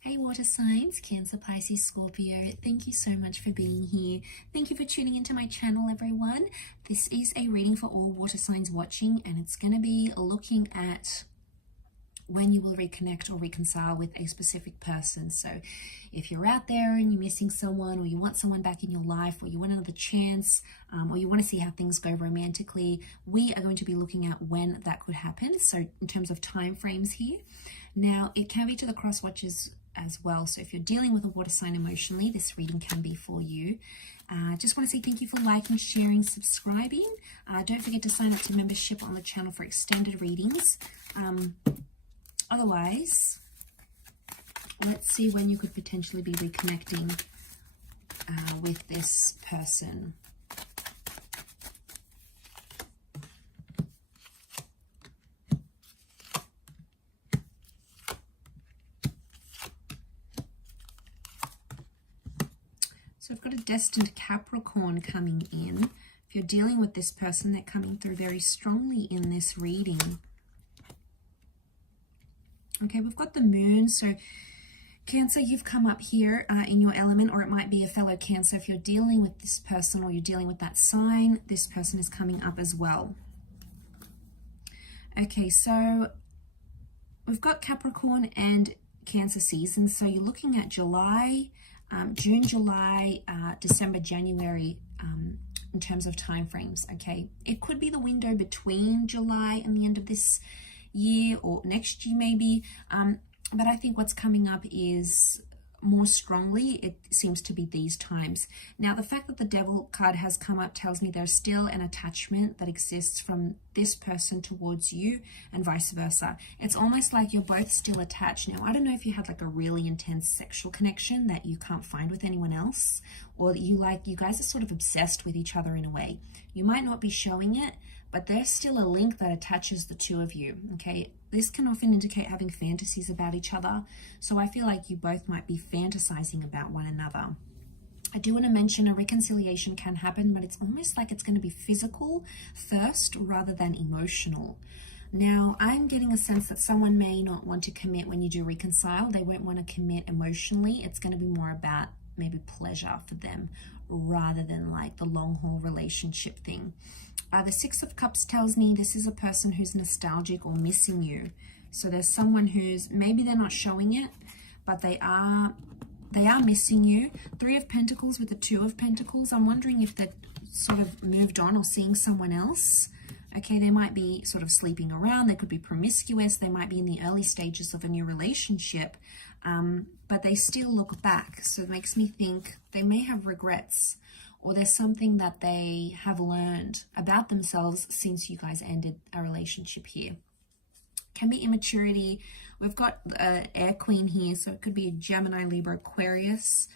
Hey water signs, Cancer, Pisces, Scorpio, thank you so much for being here. Thank you for tuning into my channel, everyone. This is a reading for all water signs watching, and it's going to be looking at when you will reconnect or reconcile with a specific person. So if you're out there and you're missing someone, or you want someone back in your life, or you want another chance, or you want to see how things go romantically, we are going to be looking at when that could happen. So in terms of time frames here. Now, it can be to the cross watchers as well. So if you're dealing with a water sign emotionally, this reading can be for you. Just want to say thank you for liking, sharing, subscribing. Don't forget to sign up to membership on the channel for extended readings. Otherwise, let's see when you could potentially be reconnecting with this person. So I've got a destined Capricorn coming in. If you're dealing with this person, they're coming through very strongly in this reading. Okay, we've got the moon. So Cancer, you've come up here in your element, or it might be a fellow Cancer. If you're dealing with this person or you're dealing with that sign, this person is coming up as well. Okay, so we've got Capricorn and Cancer seasons. So you're looking at July, June, July, December, January in terms of time frames. Okay, it could be the window between July and the end of this year or next year maybe, but I think what's coming up is more strongly, it seems to be these times. Now, the fact that the Devil card has come up tells me there's still an attachment that exists from this person towards you and vice versa. It's almost like you're both still attached. Now, I don't know if you had like a really intense sexual connection that you can't find with anyone else, or that you guys are sort of obsessed with each other in a way. You might not be showing it, but there's still a link that attaches the two of you, okay? This can often indicate having fantasies about each other. So I feel like you both might be fantasizing about one another. I do want to mention a reconciliation can happen, but it's almost like it's going to be physical first rather than emotional. Now, I'm getting a sense that someone may not want to commit when you do reconcile. They won't want to commit emotionally. It's going to be more about maybe pleasure for them rather than like the long haul relationship thing. The Six of Cups tells me this is a person who's nostalgic or missing you. So there's someone who's, maybe they're not showing it, but they are missing you. Three of Pentacles with the Two of Pentacles. I'm wondering if they're sort of moved on or seeing someone else. Okay, they might be sort of sleeping around. They could be promiscuous. They might be in the early stages of a new relationship, but they still look back. So it makes me think they may have regrets, or there's something that they have learned about themselves since you guys ended a relationship here. Can be immaturity. We've got Air Queen here, so it could be a Gemini, Libra, Aquarius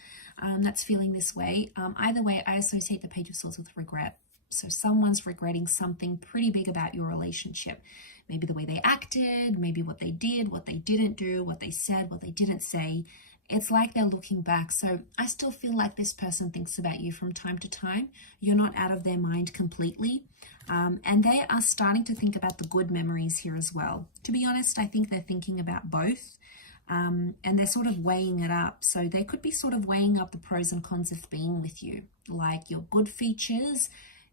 that's feeling this way. Either way, I associate the Page of Swords with regret. So someone's regretting something pretty big about your relationship. Maybe the way they acted, maybe what they did, what they didn't do, what they said, what they didn't say. It's like they're looking back. So I still feel like this person thinks about you from time to time. You're not out of their mind completely. And they are starting to think about the good memories here as well. To be honest, I think they're thinking about both. And they're sort of weighing it up. So they could be sort of weighing up the pros and cons of being with you, like your good features,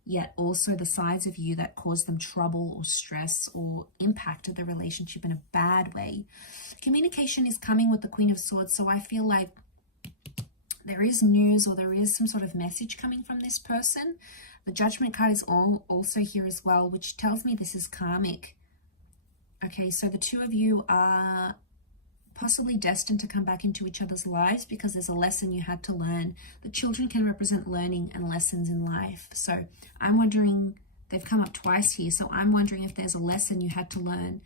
yet also the sides of you that cause them trouble or stress or impacted the relationship in a bad way. Communication is coming with the Queen of Swords, so I feel like there is news or there is some sort of message coming from this person. The Judgment card is also here as well, which tells me this is karmic. Okay, so the two of you are possibly destined to come back into each other's lives because there's a lesson you had to learn. The children can represent learning and lessons in life. So I'm wondering, they've come up twice here, so I'm wondering if there's a lesson you had to learn.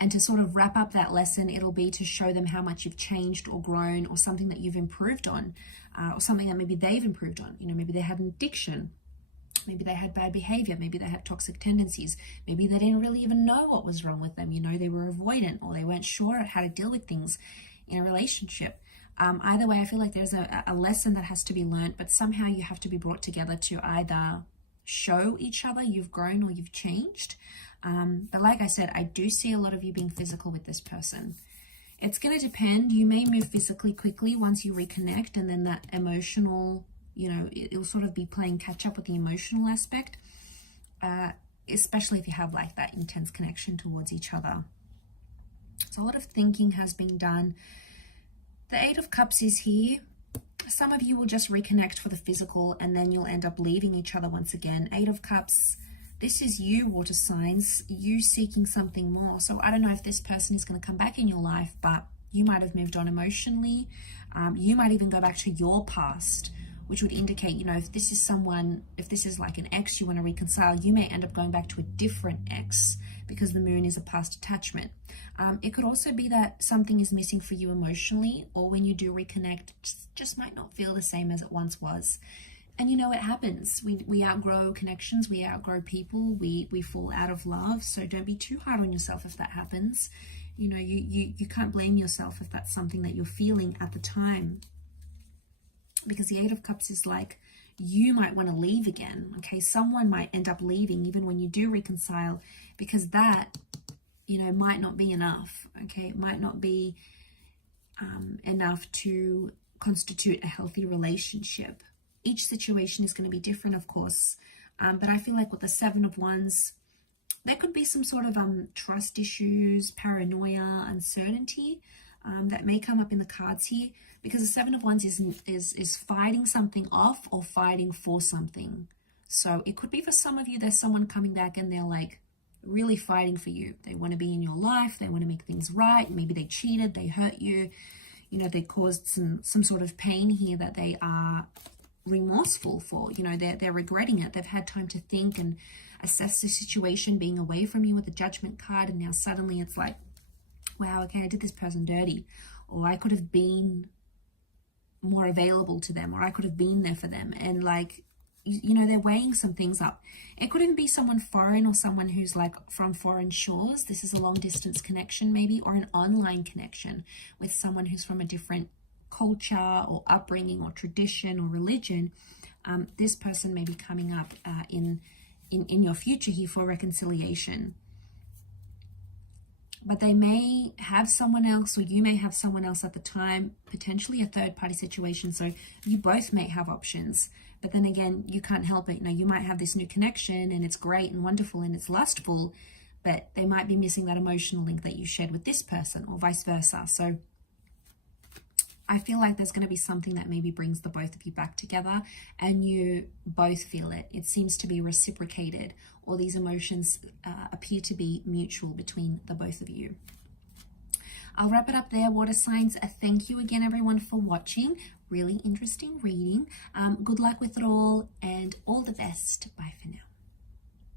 And to sort of wrap up that lesson, it'll be to show them how much you've changed or grown, or something that you've improved on, or something that maybe they've improved on. You know, maybe they had an addiction. Maybe they had bad behavior. Maybe they had toxic tendencies. Maybe they didn't really even know what was wrong with them. You know, they were avoidant, or they weren't sure how to deal with things in a relationship. Either way, I feel like there's a lesson that has to be learned, but somehow you have to be brought together to either show each other you've grown or you've changed. But like I said, I do see a lot of you being physical with this person. It's going to depend. You may move physically quickly once you reconnect, and then that emotional, you know, it'll sort of be playing catch up with the emotional aspect, especially if you have like that intense connection towards each other. So a lot of thinking has been done. The Eight of Cups is here. Some of you will just reconnect for the physical, and then you'll end up leaving each other once again. Eight of Cups, this is you, water signs, you seeking something more. So I don't know if this person is going to come back in your life, but you might have moved on emotionally. You might even go back to your past, which would indicate, you know, if this is someone, if this is like an ex you want to reconcile, you may end up going back to a different ex because the moon is a past attachment. It could also be that something is missing for you emotionally, or when you do reconnect, just might not feel the same as it once was. And you know, it happens. We outgrow connections, we outgrow people, we fall out of love. So don't be too hard on yourself if that happens. You know, you can't blame yourself if that's something that you're feeling at the time. Because the Eight of Cups is like, you might want to leave again, okay? Someone might end up leaving even when you do reconcile, because that, you know, might not be enough, okay? It might not be enough to constitute a healthy relationship. Each situation is going to be different, of course, but I feel like with the Seven of Wands, there could be some sort of trust issues, paranoia, uncertainty that may come up in the cards here, because the Seven of Wands is fighting something off or fighting for something. So it could be for some of you, there's someone coming back and they're like really fighting for you. They want to be in your life. They want to make things right. Maybe they cheated, they hurt you. You know, they caused some sort of pain here that they are remorseful for. You know, they're regretting it. They've had time to think and assess the situation, being away from you with the Judgment card, and now suddenly it's like, wow, okay, I did this person dirty, or I could have been more available to them, or I could have been there for them. And like, you know, they're weighing some things up. It could even be someone foreign, or someone who's like from foreign shores. This is a long distance connection maybe, or an online connection with someone who's from a different culture or upbringing or tradition or religion. This person may be coming up in your future here for reconciliation. But they may have someone else, or you may have someone else at the time, potentially a third party situation. So you both may have options, but then again, you can't help it. You know, you might have this new connection and it's great and wonderful and it's lustful, but they might be missing that emotional link that you shared with this person, or vice versa. So I feel like there's going to be something that maybe brings the both of you back together, and you both feel it. It seems to be reciprocated, or these emotions appear to be mutual between the both of you. I'll wrap it up there, water signs. Thank you again, everyone, for watching. Really interesting reading. Good luck with it all, and all the best. Bye for now.